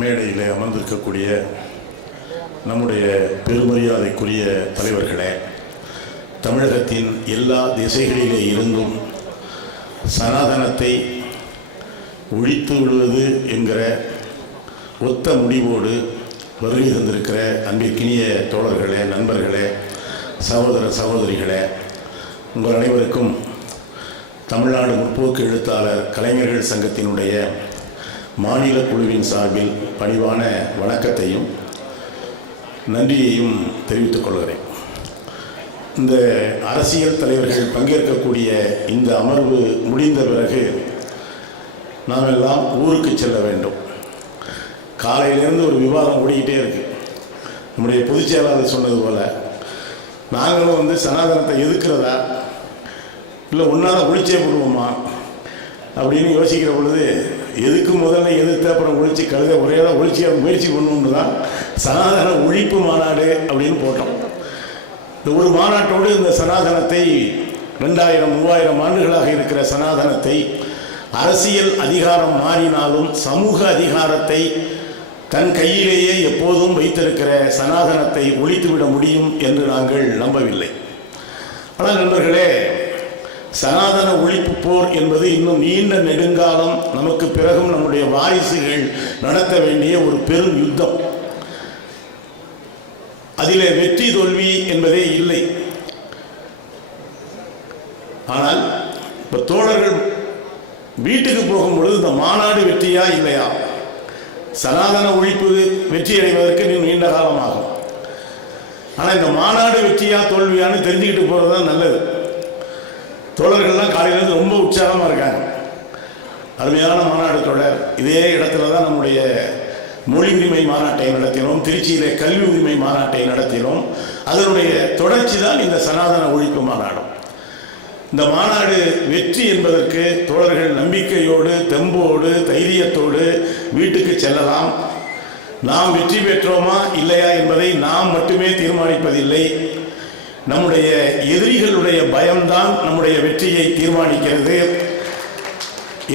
மேடையில் அமர்ந்திருக்கக்கூடிய நம்முடைய பெருமரியாதைக்குரிய தலைவர்களே, தமிழகத்தின் எல்லா திசைகளிலே இருந்தும் சனாதனத்தை ஒழித்து விடுவது என்கிற ஒத்த முடிவோடு வருகை தந்திருக்கிற அன்பிற்கினிய தோழர்களே, நண்பர்களே, சகோதர சகோதரிகளே, உங்கள் அனைவருக்கும் தமிழ்நாடு முற்போக்கு எழுத்தாளர் கலைஞர்கள் சங்கத்தினுடைய மாநில குழுவின் சார்பில் பணிவான வணக்கத்தையும் நன்றியையும் தெரிவித்துக் கொள்கிறேன். இந்த அரசியல் தலைவர்கள் பங்கேற்கக்கூடிய இந்த அமர்வு முடிந்த பிறகு நாம் எல்லாம் ஊருக்கு செல்ல வேண்டும். காலையிலேருந்து ஒரு விவாதம் ஓடிக்கிட்டே இருக்கு. நம்முடைய பொதுச் செயலாளர் சொன்னது போல நாங்களும் சனாதனத்தை எதிர்க்கிறதா இல்லை ஒன்றால் ஒழிச்சே போடுவோமா அப்படின்னு யோசிக்கிற பொழுது எதுக்கு முதல்ல எதிர்த்து அப்புறம் ஒழிச்சு கழுத ஒரே தான் ஒழிச்சு முயற்சி பண்ணணும்னு தான் சனாதன ஒழிப்பு மாநாடு அப்படின்னு போட்டோம். இந்த ஒரு மாநாட்டோடு இந்த சனாதனத்தை 2000-3000 ஆண்டுகளாக இருக்கிற சனாதனத்தை அரசியல் அதிகாரம் மாறினாலும் சமூக அதிகாரத்தை தன் கையிலேயே எப்போதும் வைத்திருக்கிற சனாதனத்தை ஒழித்துவிட முடியும் என்று நாங்கள் நம்பவில்லை. ஆனால் நண்பர்களே, சனாதன ஒழிப்பு போர் என்பது இன்னும் நீண்ட நெடுங்காலம் நமக்கு பிறகும் நம்முடைய வாரிசுகள் நடத்த வேண்டிய ஒரு பெரும் யுத்தம். அதிலே வெற்றி தோல்வி என்பதே இல்லை. ஆனால் இப்போ தோழர்கள் வீட்டுக்கு போகும்பொழுது இந்த மாநாடு வெற்றியா இல்லையா, சனாதன ஒழிப்பு வெற்றி அடைவதற்கு இன்னும் நீண்ட காலமாகும். ஆனால் இந்த மாநாடு வெற்றியா தோல்வியான்னு தெரிஞ்சுக்கிட்டு போகிறது தான் நல்லது. தோழர்கள்லாம் காலையிலேருந்து ரொம்ப உற்சாகமாக இருக்காங்க. அருமையான மாநாடு தொடர். இதே இடத்துல தான் நம்முடைய மொழி உரிமை மாநாட்டை நடத்தினோம், திருச்சியிலே கல்வி உரிமை மாநாட்டை நடத்தினோம். அதனுடைய தொடர்ச்சி தான் இந்த சனாதன ஒழிப்பு மாநாடு. இந்த மாநாடு வெற்றி என்பதற்கு தோழர்கள் நம்பிக்கையோடு, தெம்போடு, தைரியத்தோடு வீட்டுக்கு செல்லலாம். நாம் வெற்றி பெற்றோமா இல்லையா என்பதை நாம் மட்டுமே தீர்மானிப்பதில்லை. நம்முடைய எதிரிகளுடைய பயம்தான் நம்முடைய வெற்றியை தீர்மானிக்கிறது.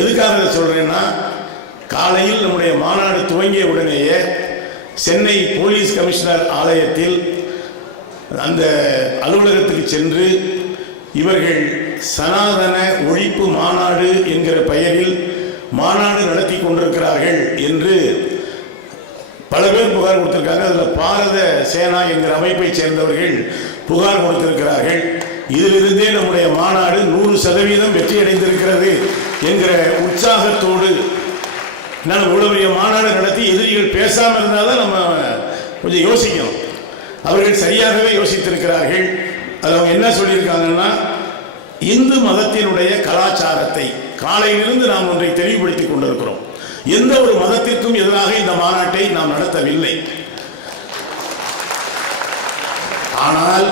எதுக்காக சொல்றேன்னா, காலையில் நம்முடைய மாநாடு துவங்கிய உடனேயே சென்னை போலீஸ் கமிஷனர் ஆலயத்தில் அந்த அலுவலகத்துக்கு சென்று இவர்கள் சனாதன ஒழிப்பு மாநாடு என்கிற பெயரில் மாநாடு நடத்தி கொண்டிருக்கிறார்கள் என்று பல பேர் புகார் கொடுத்திருக்காங்க. அதில் பாரத சேனா என்கிற அமைப்பை சேர்ந்தவர்கள் புகார் கொடுத்திருக்கிறார்கள். இதிலிருந்தே நம்முடைய மாநாடு 100% வெற்றி அடைந்திருக்கிறது என்கிற உற்சாகத்தோடு நான் இவ்வளவு பெரிய மாநாடு நடத்தி எதிரிகள் பேசாமல் இருந்தால் தான் நம்ம கொஞ்சம் யோசிக்கணும். அவர்கள் சரியாகவே யோசித்திருக்கிறார்கள். அது அவங்க என்ன சொல்லியிருக்காங்கன்னா, இந்து மதத்தினுடைய கலாச்சாரத்தை காலையிலிருந்து நாம் ஒன்றை தெளிவுபடுத்திக் கொண்டிருக்கிறோம். எந்த ஒரு மதத்திற்கும் எதிராக இந்த மாநாட்டை நாம் நடத்தவில்லை. ஆனால்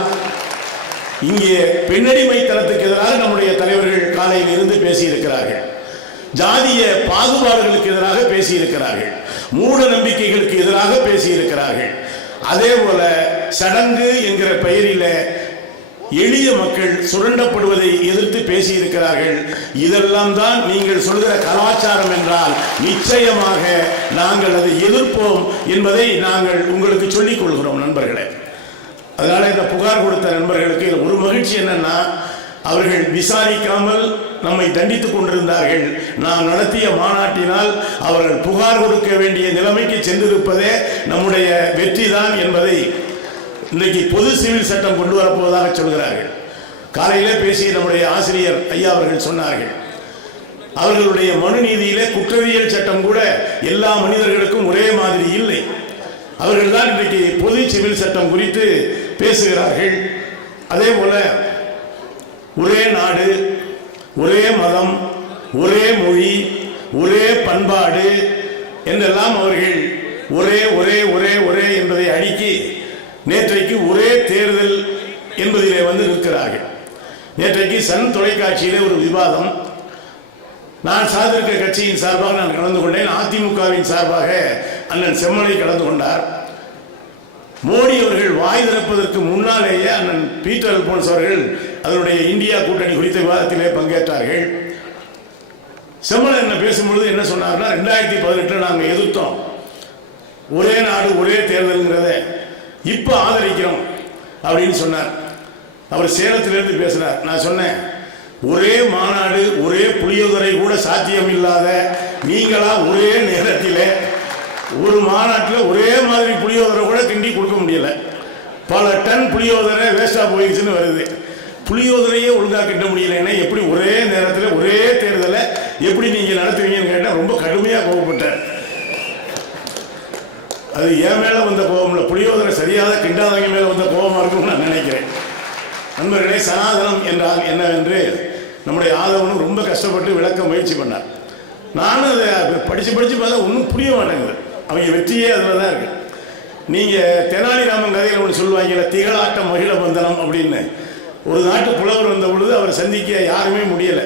இங்கே பெண்ணடிமைத்தனத்துக்கு எதிராக நம்முடைய தலைவர்கள் காலையில் இருந்து பேசியிருக்கிறார்கள். ஜாதிய பாகுபாடுகளுக்கு எதிராக பேசியிருக்கிறார்கள். மூட நம்பிக்கைகளுக்கு எதிராக பேசியிருக்கிறார்கள். அதே போல சடங்கு என்கிற பெயரில் எளிய மக்கள் சுரண்டப்படுவதை எதிர்த்து பேசியிருக்கிறார்கள். இதெல்லாம் தான் நீங்கள் சொல்கிற கலாச்சாரம் என்றால் நிச்சயமாக நாங்கள் அதை எதிர்ப்போம் என்பதை நாங்கள் உங்களுக்கு சொல்லிக் கொள்கிறோம் நண்பர்களே. அதனால இந்த புகார் கொடுத்த நண்பர்களுக்கு ஒரு மகிழ்ச்சி என்னன்னா, அவர்கள் விசாரிக்காமல் நம்மை தண்டித்துக் கொண்டிருந்தார்கள். நாம் நடத்திய மாநாட்டினால் அவர்கள் புகார் கொடுக்க வேண்டிய நிலைமைக்கு சென்றிருப்பதே நம்முடைய வெற்றி தான் என்பதை இன்றைக்கு பொது சிவில் சட்டம் கொண்டு வரப்போவதாக சொல்கிறார்கள். காலையிலே பேசிய நம்முடைய ஆசிரியர் ஐயா அவர்கள் சொன்னார்கள், அவர்களுடைய மனு நீதியிலே குற்றவியல் சட்டம் கூட எல்லா மனிதர்களுக்கும் ஒரே மாதிரி இல்லை. அவர்கள் தான் இன்றைக்கு பொது சிவில் சட்டம் குறித்து பேசுகிறார்கள். அதே போல ஒரே நாடு, ஒரே மதம், ஒரே மொழி, ஒரே பண்பாடு என்றெல்லாம் அவர்கள் ஒரே ஒரே ஒரே ஒரே என்பதை அடுக்கி நேற்றைக்கு ஒரே தேர்தல் என்பதிலே இருக்கிறார்கள். நேற்றைக்கு சன் தொலைக்காட்சியிலே ஒரு விவாதம். நான் சார்ந்திருக்க கட்சியின் சார்பாக நான் கலந்து கொண்டேன். அதிமுகவின் சார்பாக அண்ணன் செம்மலை கலந்து கொண்டார். மோடி அவர்கள் வாய் திறப்பதற்கு முன்னாலேயே அண்ணன் பீட்டர் அல்போன்ஸ் அவர்கள் அதனுடைய இந்தியா கூட்டணி குறித்த விவாதத்திலே பங்கேற்றார்கள். செம்மலன் என்ன பேசும்பொழுது என்ன சொன்னார்னா, 2018 நாங்கள் எதிர்த்தோம் ஒரே நாடு ஒரே தேர்தலுங்கிறத, இப்போ ஆதரிக்கிறோம் அப்படின்னு சொன்னார். அவர் சேலத்திலிருந்து பேசுகிறார். நான் சொன்னேன், ஒரே மாநாடு ஒரே புளியோதரை கூட சாத்தியம் இல்லாத நீங்களா ஒரே நேரத்தில் ஒரு மாநாட்டில் ஒரே மாதிரி புளியோதரை கூட கிண்டி கொடுக்க முடியல. பல டன் புளியோதரை வேஸ்டாக போயிடுச்சுன்னு வருது. புளியோதரையே ஒழுங்காக கிட்ட முடியலைன்னா எப்படி ஒரே நேரத்தில் ஒரே தேர்தலை எப்படி நீங்கள் நடத்துவீங்கன்னு கேட்டால் ரொம்ப கடுமையாக கோபப்பட்டார். அது என் மேலே வந்த கோபம்ல, புளியோதரை சரியாக கிண்டாதவங்க மேலே வந்த கோபமாக இருக்கும்னு நான் நினைக்கிறேன். நண்பர்களே, சனாதனம் என்றால் என்னவென்று நம்முடைய ஆதவனும் ரொம்ப கஷ்டப்பட்டு விளக்க முயற்சி பண்ணார். நானும் அதை படித்து பார்த்தா ஒன்றும் புரிய மாட்டேங்குது. அவங்க வெற்றியே அதில் தான் இருக்கு. நீங்கள் தெனாலிராமன் கதையில் ஒன்று சொல்லுவாங்கல்ல, திகழாட்டம் மகிழ பந்தனம் அப்படின்னு. ஒரு நாட்டு புலவர் வந்த பொழுது அவர் சந்திக்க யாருமே முடியலை.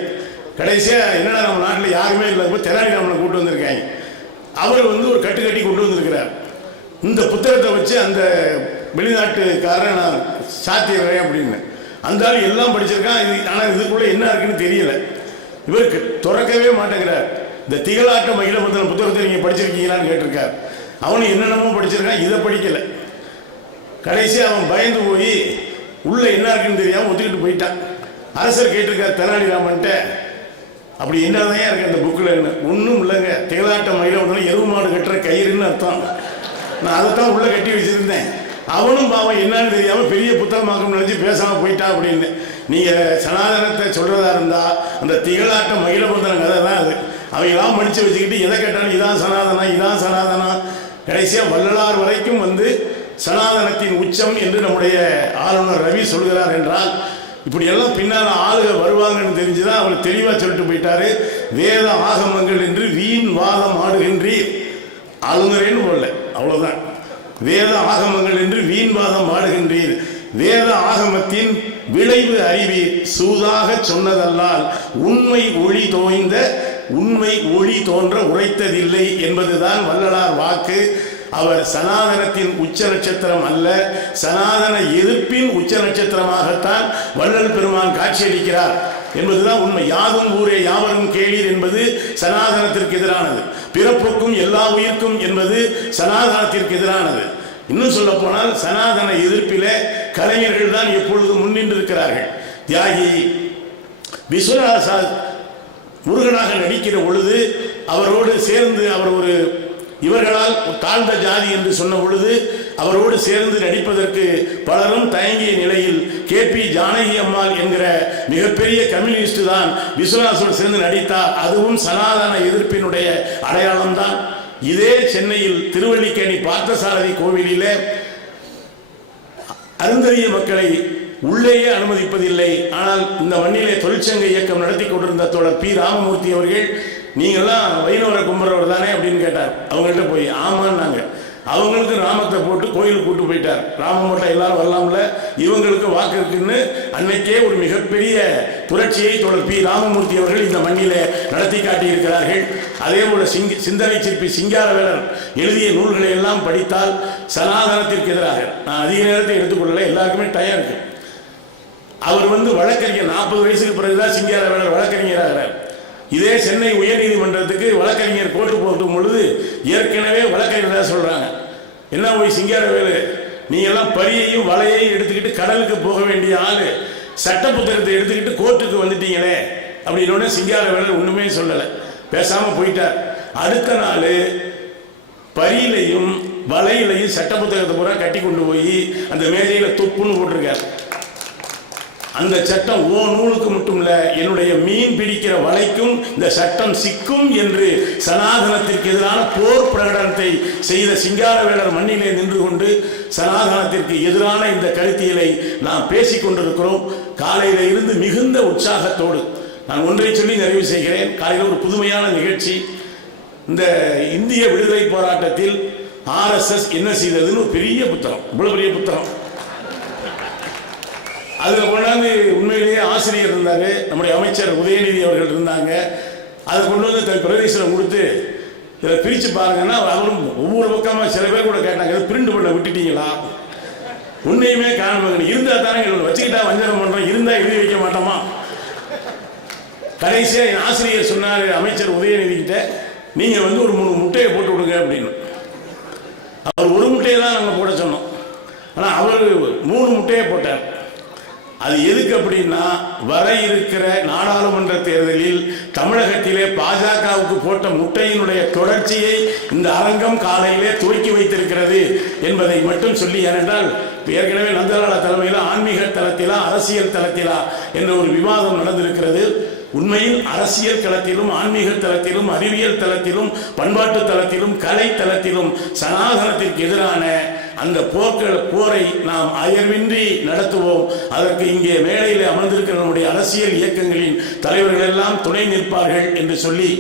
கடைசியாக என்னடா நம்ம நாட்டில் யாருமே இல்லை, தெனாலிராமனை கூட்டு வந்திருக்காங்க. அவர் ஒரு கட்டி கொண்டு வந்திருக்கிறார். இந்த புத்தகத்தை வச்சு அந்த வெளிநாட்டுக்காரரை நான் சாத்திடுறேன் அப்படின்னு. அந்த ஆள் எல்லாம் படிச்சிருக்கான். ஆனால் இதுக்குள்ளே என்ன இருக்குன்னு தெரியல. இவருக்கு திறக்கவே மாட்டேங்கிறார். இந்த திகழாட்ட மகிழ பந்தனம் புத்தகத்தை நீங்கள் படிச்சிருக்கீங்களான்னு கேட்டிருக்கார். அவனு என்னென்னமோ படிச்சிருக்கான், இதை படிக்கலை. கடைசியாக அவன் பயந்து போய் உள்ள என்ன இருக்குன்னு தெரியாமல் ஒத்துக்கிட்டு போயிட்டான். அரசர் கேட்டிருக்கார் தெனாலிராமன்ட்ட, அப்படி என்னதான் இருக்கு அந்த புக்கில்? ஒன்றும் இல்லைங்க, திகழாட்ட மகிழ பந்தனம் எருவு மாடு கட்டுற கயிறுன்னு அர்த்தம். நான் அதைத்தான் உள்ளே கட்டி வச்சுருந்தேன். அவனும் பாவம் என்னன்னு தெரியாமல் பெரிய புத்தகமாக்கம் நினைச்சு பேசாமல் போயிட்டா அப்படின்னு. நீங்கள் சனாதனத்தை சொல்கிறதா இருந்தால் அந்த திகழாட்ட மகிழ பந்தனம் கதை தான் அது. அவையெல்லாம் மடித்து வச்சுக்கிட்டு எதை கேட்டாலும் இதான் சனாதனம் இதான் சனாதனம். கடைசியாக வள்ளலார் வரைக்கும் சனாதனத்தின் உச்சம் என்று நம்முடைய ஆளுநர் ரவி சொல்கிறார் என்றால், இப்படியெல்லாம் பின்னால் ஆளுக வருவாங்கன்னு தெரிஞ்சுதான் அவர் தெளிவாக சொல்லிட்டு போயிட்டாரு. வேத ஆகமங்கள் என்று வீண் வாதம் ஆடுகின்றீர். ஆளுநரேன்னு போடல, அவ்வளோதான். வேத ஆகமங்கள் என்று வீண்வாதம் ஆடுகின்றீர். வேத ஆகமத்தின் விளைவு அறிவீர். சூதாக சொன்னதல்லால் உண்மை ஒளி தோன்ற உரைத்ததில்லை என்பதுதான் வள்ளலார் வாக்கு. அவர் சனாதனத்தின் உச்ச நட்சத்திரம் அல்ல, சனாதன எதிர்ப்பின் உச்ச நட்சத்திரமாகத்தான் வள்ளல் பெருமான் காட்சியளிக்கிறார் என்பதுதான் உண்மை. யாதும் ஊரே யாவரும் கேளீர் என்பது சனாதனத்திற்கு எதிரானது. பிறப்புக்கும் எல்லா உயிர்க்கும் என்பது சனாதனத்திற்கு எதிரானது. இன்னும் சொல்ல போனால் சனாதன எதிர்ப்பிலே கலைஞர்கள் தான் எப்பொழுது முன்னின்றிருக்கிறார்கள். தியாகி விஸ்வநாத முருகனாக நடிக்கிற பொழுது அவரோடு சேர்ந்து அவர் இவர்களால் தாழ்ந்த ஜாதி என்று சொன்ன பொழுது அவரோடு சேர்ந்து நடிப்பதற்கு பலரும் தயங்கிய நிலையில் KP ஜானகி அம்மாள் என்கிற மிகப்பெரிய கம்யூனிஸ்ட் தான் விஸ்வநாதோடு சேர்ந்து நடித்தார். அதுவும் சனாதன எதிர்ப்பினுடைய அடையாளம் தான். இதே சென்னையில் திருவல்லிக்கேணி பார்த்தசாரதி கோவிலிலே அருந்ததிய மக்களை உள்ளேயே அனுமதிப்பதில்லை. ஆனால் இந்த மண்ணிலே தொழிற்சங்க இயக்கம் நடத்தி கொண்டிருந்த தோழர் P. ராமமூர்த்தி அவர்கள், நீங்கள்லாம் வைணவரை கும்பிட்றவர் தானே அப்படின்னு கேட்டார். அவங்கள்ட்ட போய் ஆமான்னாங்க. அவங்களுக்கு ராமத்தை போட்டு கோயிலுக்கு கூட்டு போயிட்டார். ராமம் மட்டும் எல்லாரும் வரலாம்ல, இவங்களுக்கு வாக்கு இருக்குன்னு அன்னைக்கே ஒரு மிகப்பெரிய புரட்சியை தோழர் P. ராமமூர்த்தி அவர்கள் இந்த மண்ணிலே நடத்தி காட்டியிருக்கிறார்கள். அதே போல சிந்தனை சிற்பி சிங்காரவேலர் எழுதிய நூல்களை எல்லாம் படித்தால் சனாதனத்திற்கு எதிராக, நான் அதிக நேரத்தை எடுத்துக்கொள்ளல, எல்லாருக்குமே டயம் இருக்கு. அவர் வழக்கறிஞர் 40 வயசுக்கு பிறகுதான் சிங்காரவேலர் வழக்கறிஞராகிறார். இதே சென்னை உயர்நீதிமன்றத்துக்கு வழக்கறிஞர் கோர்ட்டு போட்டும் பொழுது ஏற்கனவே வழக்கறிஞர் சொல்றாங்க, என்ன போய் சிங்காரவேலு, நீங்க எல்லாம் பரியையும் வலையையும் எடுத்துக்கிட்டு கடலுக்கு போக வேண்டிய ஆளு, சட்ட புத்தகத்தை எடுத்துக்கிட்டு கோர்ட்டுக்கு வந்துட்டீங்களே அப்படின்னு. சிங்காரவேலர் ஒண்ணுமே சொல்லலை, பேசாம போயிட்டார். அடுத்த நாள் பரியிலையும் வலையிலையும் சட்ட புத்தகத்தை பூரா கட்டி கொண்டு போய் அந்த மேஜையில துப்புன்னு போட்டிருக்கார். அந்த சட்டம் ஓ நூலுக்கு மட்டும் இல்ல, என்னுடைய மீன் பிடிக்கிற வலைக்கும் இந்த சட்டம் சிக்கும் என்று சனாதனத்திற்கு எதிரான போர் பிரகடனத்தை செய்த சிங்காரவேலர் மண்ணிலே நின்று கொண்டு சனாதனத்திற்கு எதிரான இந்த கருத்தியலை நாம் பேசிக் கொண்டிருக்கிறோம். காலையில இருந்து மிகுந்த உற்சாகத்தோடு நான் ஒன்றை சொல்லி நிறைவு செய்கிறேன். காலையில் ஒரு புதுமையான நிகழ்ச்சி. இந்த இந்திய விடுதலை போராட்டத்தில் RSS என்ன செய்ததுன்னு ஒரு பெரிய புத்தகம், இவ்வளவு பெரிய புத்தகம். அதில் கொண்டாந்து உண்மையிலேயே ஆசிரியர் இருந்தாங்க, நம்முடைய அமைச்சர் உதயநிதி அவர்கள் இருந்தாங்க. அதை கொண்டு வந்து பிரதேசம் கொடுத்து இதை பிரித்து பாருங்கன்னா அவரும் ஒவ்வொரு பக்கமாக சில பேர் கூட கேட்டாங்க, பிரிண்ட் பண்ண விட்டுட்டீங்களா? உன்னையுமே காரணம் இருந்தால் தானே எங்களை வச்சுக்கிட்டா வஞ்சனம் பண்ணுறோம், இருந்தால் எழுதி வைக்க மாட்டோமா? கடைசியாக என் ஆசிரியர் சொன்னார், அமைச்சர் உதயநிதி கிட்ட, நீங்கள் வந்து ஒரு 3 முட்டையை போட்டு விடுங்க அப்படின்னு. அவர் ஒரு முட்டையை தான் நாங்கள் போட சொன்னோம், ஆனால் அவர் 3 முட்டையை போட்டார். அது எதுக்கு அப்படின்னா, வர இருக்கிற நாடாளுமன்ற தேர்தலில் தமிழகத்திலே பாஜகவுக்கு போட்ட முட்டையினுடைய தொடர்ச்சியை இந்த அரங்கம் காலையிலே துவக்கி வைத்திருக்கிறது என்பதை மட்டும் சொல்லி, ஏனென்றால் ஏற்கனவே நந்தலாலா தலைமையில் ஆன்மீக தளத்திலா அரசியல் தளத்திலா என்ற ஒரு விவாதம் நடந்திருக்கிறது. உண்மையில் அரசியல் தளத்திலும் ஆன்மீக தளத்திலும் அறிவியல் தளத்திலும் பண்பாட்டு தளத்திலும் கலை தளத்திலும் சனாதனத்திற்கு எதிரான அந்த போரை நாம் அயர்வின்றி நடத்துவோம். அதற்கு இங்கே மேடையில் அமர்ந்திருக்கிற நம்முடைய அரசியல் இயக்கங்களின் தலைவர்கள் எல்லாம் துணை நிற்பார்கள் என்று சொல்லி